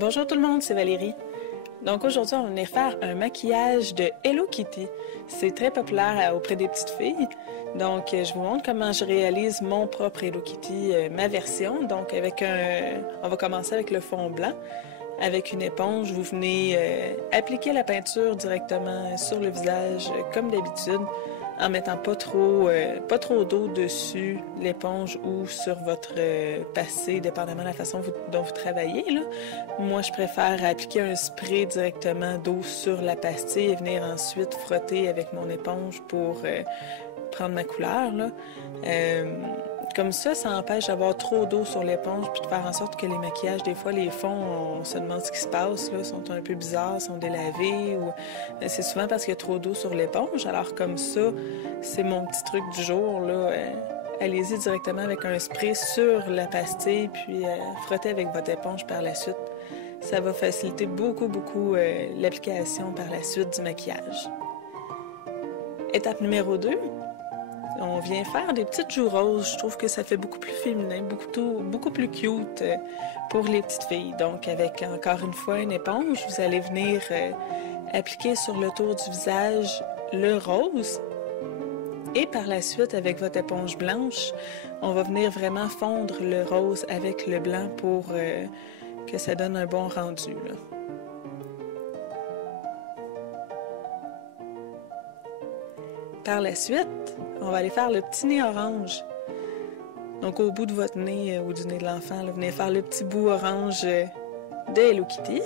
Bonjour tout le monde, c'est Valérie. Donc aujourd'hui, on va venir faire un maquillage de Hello Kitty. C'est très populaire auprès des petites filles. Donc je vous montre comment je réalise mon propre Hello Kitty, ma version. Donc on va commencer avec le fond blanc. Avec une éponge, vous venez appliquer la peinture directement sur le visage comme d'habitude, en mettant pas trop d'eau dessus l'éponge ou sur votre passé, dépendamment de la façon dont vous travaillez, là. Moi, je préfère appliquer un spray directement d'eau sur la pastille et venir ensuite frotter avec mon éponge pour prendre ma couleur, là. Comme ça empêche d'avoir trop d'eau sur l'éponge puis de faire en sorte que les maquillages, des fois, les fonds, on se demande ce qui se passe, là, sont un peu bizarres, sont délavés ou c'est souvent parce qu'il y a trop d'eau sur l'éponge. Alors comme ça, c'est mon petit truc du jour, là. Allez-y directement avec un spray sur la pastille puis frottez avec votre éponge par la suite. Ça va faciliter beaucoup l'application par la suite du maquillage. Étape numéro 2. On vient faire des petites joues roses. Je trouve que ça fait beaucoup plus féminin, beaucoup plus cute pour les petites filles. Donc, avec encore une fois une éponge, vous allez venir appliquer sur le tour du visage le rose. Et par la suite, avec votre éponge blanche, on va venir vraiment fondre le rose avec le blanc pour que ça donne un bon rendu, là. Par la suite, on va aller faire le petit nez orange. Donc, au bout de votre nez ou du nez de l'enfant, vous venez faire le petit bout orange de Hello Kitty.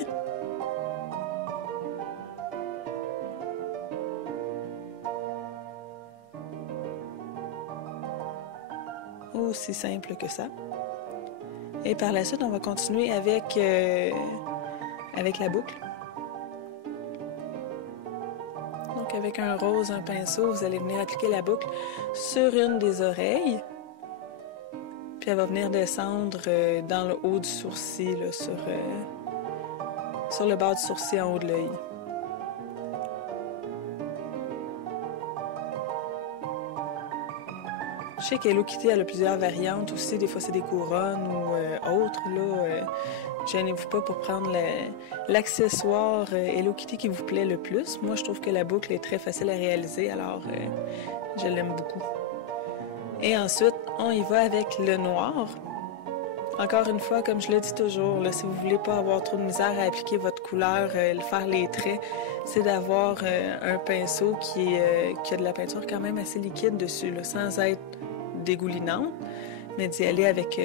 Aussi simple que ça. Et par la suite, on va continuer avec la boucle. Donc, avec un rose, un pinceau, vous allez venir appliquer la boucle sur une des oreilles. Puis elle va venir descendre dans le haut du sourcil, là, sur le bord du sourcil en haut de l'œil. Je sais qu'Hello Kitty, elle a plusieurs variantes aussi. Des fois, c'est des couronnes ou autres, là. Gênez-vous pas pour prendre l'accessoire Hello Kitty qui vous plaît le plus. Moi, je trouve que la boucle est très facile à réaliser, alors je l'aime beaucoup. Et ensuite, on y va avec le noir. Encore une fois, comme je le dis toujours, là, si vous voulez pas avoir trop de misère à appliquer votre couleur, faire les traits, c'est d'avoir un pinceau qui a de la peinture quand même assez liquide dessus, là, sans être dégoulinante, mais d'y aller avec...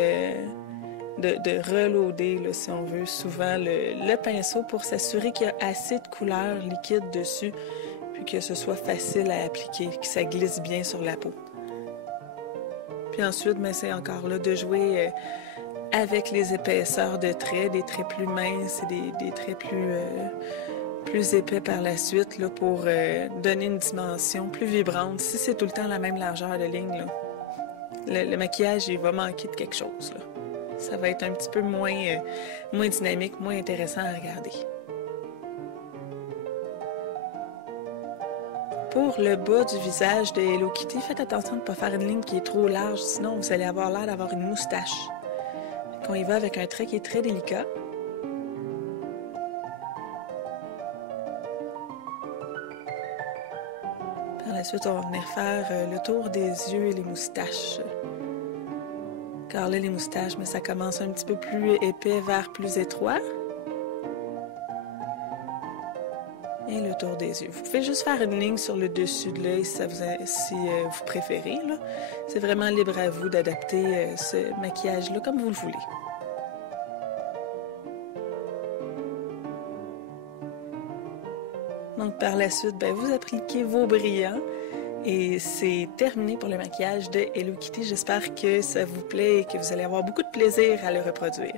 de reloader, là, si on veut, souvent le pinceau pour s'assurer qu'il y a assez de couleur liquide dessus, puis que ce soit facile à appliquer, que ça glisse bien sur la peau. Puis ensuite, c'est encore là de jouer avec les épaisseurs de traits, des traits plus minces et des traits plus épais par la suite, là, pour donner une dimension plus vibrante. Si c'est tout le temps la même largeur de ligne, là, le maquillage, il va manquer de quelque chose, là. Ça va être un petit peu moins dynamique, moins intéressant à regarder. Pour le bas du visage de Hello Kitty, faites attention de ne pas faire une ligne qui est trop large, sinon vous allez avoir l'air d'avoir une moustache. On y va avec un trait qui est très délicat. Par la suite, on va venir faire le tour des yeux et les moustaches. Car là, les moustaches, mais ça commence un petit peu plus épais vers plus étroit. Et le tour des yeux. Vous pouvez juste faire une ligne sur le dessus de l'œil si vous préférez, là. C'est vraiment libre à vous d'adapter ce maquillage-là comme vous le voulez. Donc, par la suite, vous appliquez vos brillants. Et c'est terminé pour le maquillage de Hello Kitty. J'espère que ça vous plaît et que vous allez avoir beaucoup de plaisir à le reproduire.